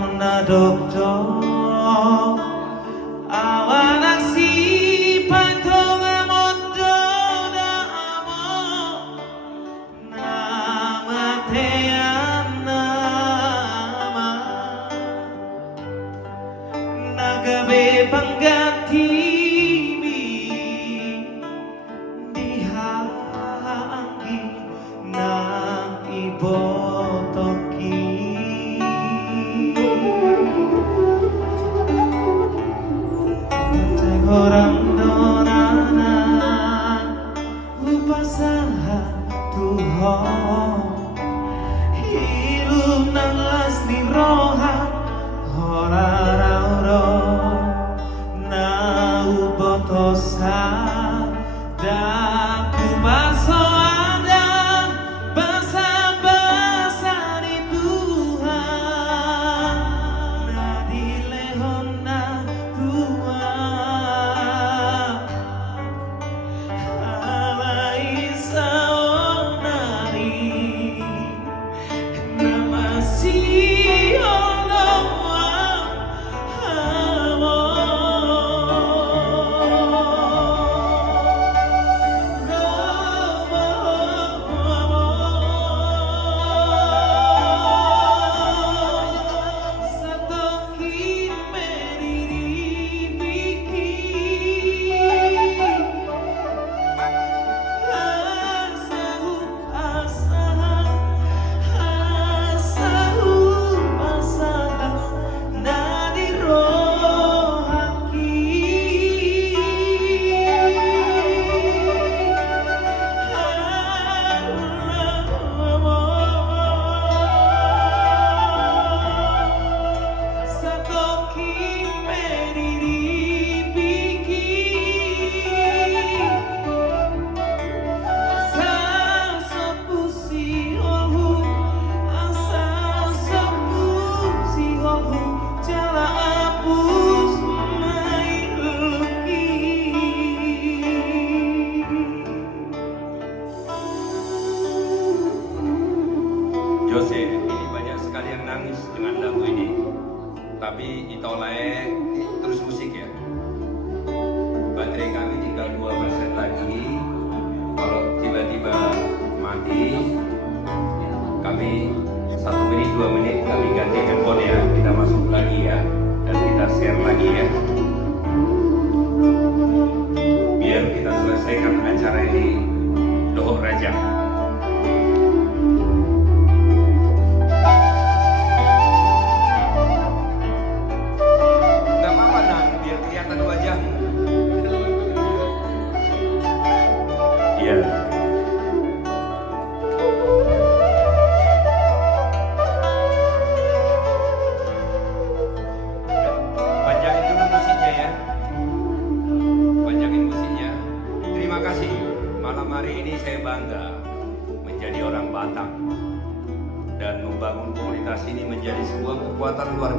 na doktor awan aksi pantong amodo da amo nama tean nama nagabe pangganti dihanggi nang ibotoki orang donana upasaha Tuhan hidup nang lasni roha ora rauro na ubotosa daku baso ada basa-basa di Tuhan na dilehon na Tuhan alai saonari namasi olowa amo Jose, ini banyak sekali yang nangis dengan lagu ini. Tapi itoleh terus musik ya. Baterai kami tinggal 2% lagi. Kalau tiba-tiba mati, kami 1 menit 2 menit kami ganti handphone ya. Kita masuk lagi ya dan kita share lagi ya. Biar kita selesaikan acara ini dohok raja. Panjangin dulu musiknya ya. Panjangin musiknya. Terima kasih. Malam hari ini saya bangga menjadi orang Batak dan membangun komunitas ini menjadi sebuah kekuatan luar biasa.